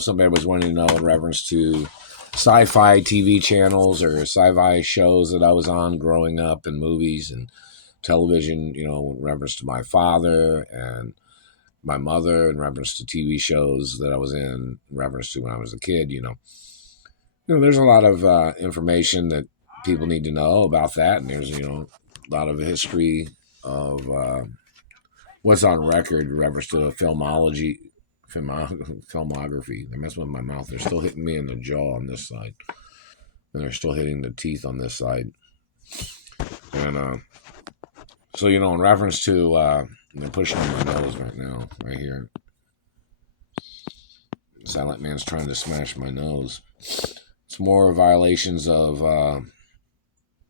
somebody was wanting to know in reference to sci-fi TV channels or sci-fi shows that I was on growing up, and movies and television, in reference to my father and my mother, in reference to TV shows that I was in reference to when I was a kid. There's a lot of information that people need to know about that, and there's a lot of history of what's on record in reference to filmography. They're messing with my mouth. They're still hitting me in the jaw on this side, and they're still hitting the teeth on this side. And so in reference to they're pushing on my nose right now, right here. Silent Man's trying to smash my nose. It's more violations of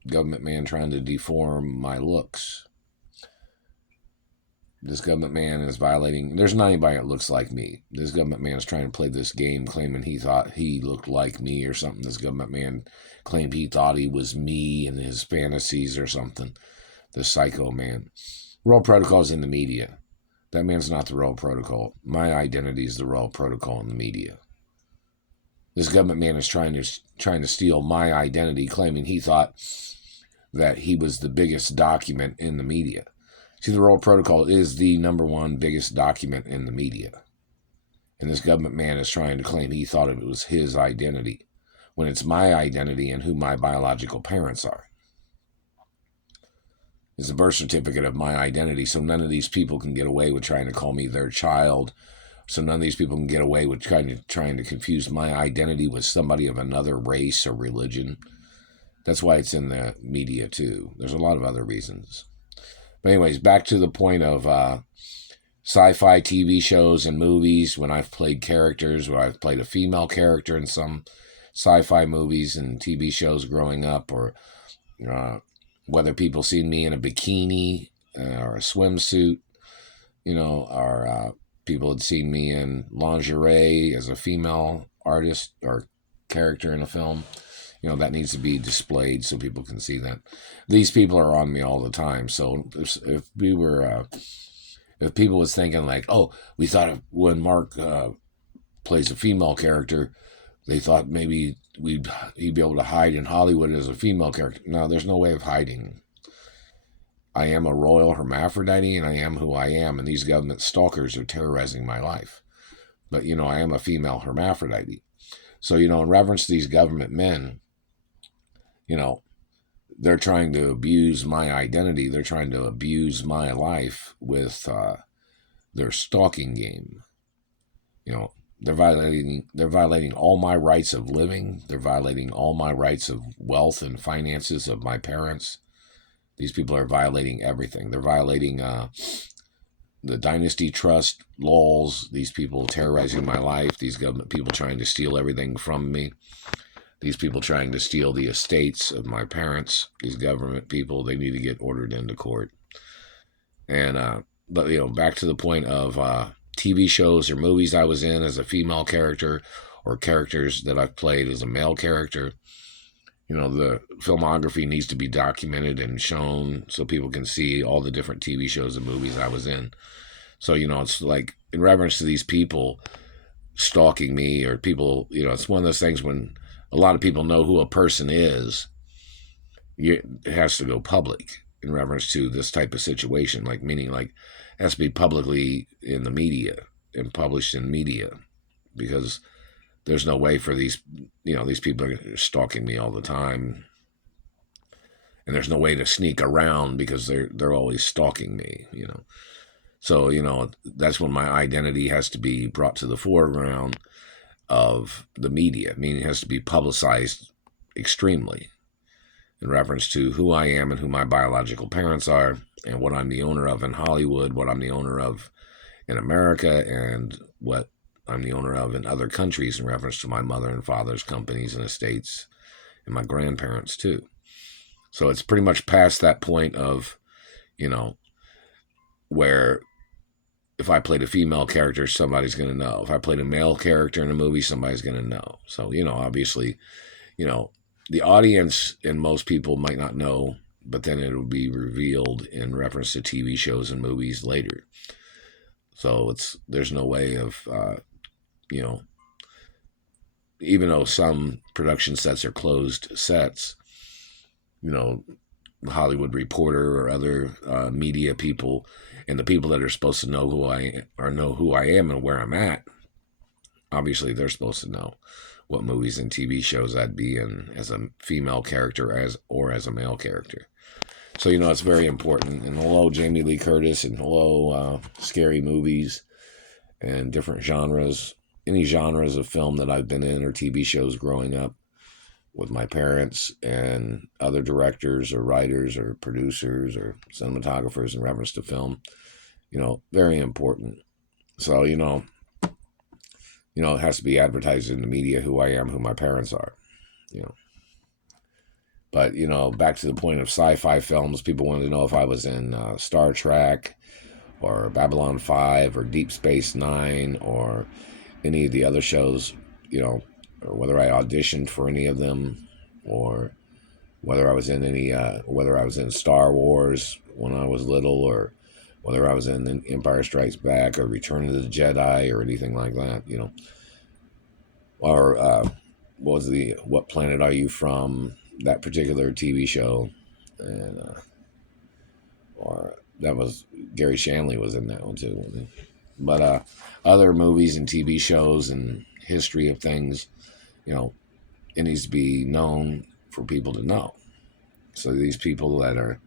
government man trying to deform my looks. This government man is violating. There's not anybody that looks like me. This government man is trying to play this game, claiming he thought he looked like me or something. This government man claimed he thought he was me in his fantasies or something. The psycho man. Royal protocol is in the media. That man's not the Royal protocol. My identity is the Royal protocol in the media. This government man is trying to steal my identity, claiming he thought that he was the biggest document in the media. See, the Royal Protocol is the number one biggest document in the media. And this government man is trying to claim he thought it was his identity, when it's my identity and who my biological parents are. It's a birth certificate of my identity, so none of these people can get away with trying to call me their child. So none of these people can get away with trying to confuse my identity with somebody of another race or religion. That's why it's in the media, too. There's a lot of other reasons. But anyways, back to the point of sci-fi TV shows and movies. When I've played characters, where I've played a female character in some sci-fi movies and TV shows growing up, or whether people seen me in a bikini or a swimsuit, or people had seen me in lingerie as a female artist or character in a film. That needs to be displayed so people can see that. These people are on me all the time. So if people was thinking like, oh, we thought when Mark plays a female character, they thought maybe he'd be able to hide in Hollywood as a female character. No, there's no way of hiding. I am a royal hermaphrodite, and I am who I am, and these government stalkers are terrorizing my life. But, I am a female hermaphrodite. So, in reference to these government men, they're trying to abuse my identity. They're trying to abuse my life with their stalking game. They're violating all my rights of living. They're violating all my rights of wealth and finances of my parents. These people are violating everything. They're violating the dynasty trust laws. These people terrorizing my life. These government people trying to steal everything from me. These people trying to steal the estates of my parents. These government people, they need to get ordered into court. And but back to the point of TV shows or movies I was in as a female character, or characters that I've played as a male character. The filmography needs to be documented and shown so people can see all the different TV shows and movies I was in. So, it's like, in reference to these people stalking me, or people, it's one of those things when a lot of people know who a person is, it has to go public in reference to this type of situation, meaning it has to be publicly in the media and published in media, because there's no way for these people are stalking me all the time, and there's no way to sneak around because they're always stalking me, So, that's when my identity has to be brought to the foreground of the media. Meaning it has to be publicized extremely in reference to who I am and who my biological parents are, and what I'm the owner of in Hollywood, what I'm the owner of in America, and what I'm the owner of in other countries in reference to my mother and father's companies and estates, and my grandparents too. So it's pretty much past that point of, where if I played a female character, somebody's going to know. If I played a male character in a movie, somebody's going to know. So, obviously, the audience and most people might not know, but then it will be revealed in reference to TV shows and movies later. So there's no way of, even though some production sets are closed sets, you know, Hollywood Reporter or other media people, and the people that are supposed to know who I am and where I'm at, obviously they're supposed to know what movies and TV shows I'd be in as a female character as a male character. So it's very important. And hello, Jamie Lee Curtis, and hello, scary movies and different genres. Any genres of film that I've been in or TV shows growing up with my parents and other directors or writers or producers or cinematographers in reference to film, very important. So, it has to be advertised in the media who I am, who my parents are, you know. But, back to the point of sci-fi films, people wanted to know if I was in Star Trek or Babylon 5 or Deep Space Nine or any of the other shows, or whether I auditioned for any of them, or whether I was in Star Wars when I was little, or whether I was in Empire Strikes Back or Return of the Jedi or anything like that, or what planet are you from, that particular TV show, and or that was Gary Shanley was in that one too. But other movies and TV shows and history of things, it needs to be known for people to know. So these people that are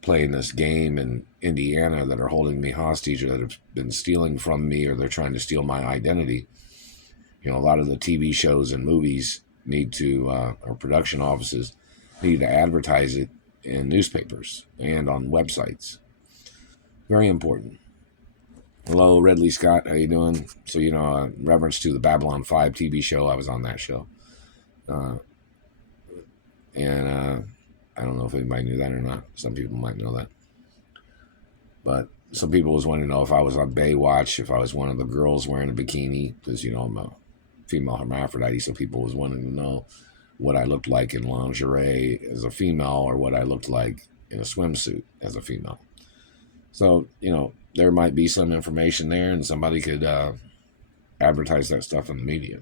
playing this game in Indiana that are holding me hostage or that have been stealing from me or they're trying to steal my identity, a lot of the TV shows and movies need to, or production offices need to advertise it in newspapers and on websites. Very important. Hello, Ridley Scott. How you doing? So, reference to the Babylon 5 TV show, I was on that show. And I don't know if anybody knew that or not. Some people might know that. But some people was wanting to know if I was on Baywatch, if I was one of the girls wearing a bikini, because, I'm a female hermaphrodite, so people was wanting to know what I looked like in lingerie as a female or what I looked like in a swimsuit as a female. So, there might be some information there and somebody could advertise that stuff in the media.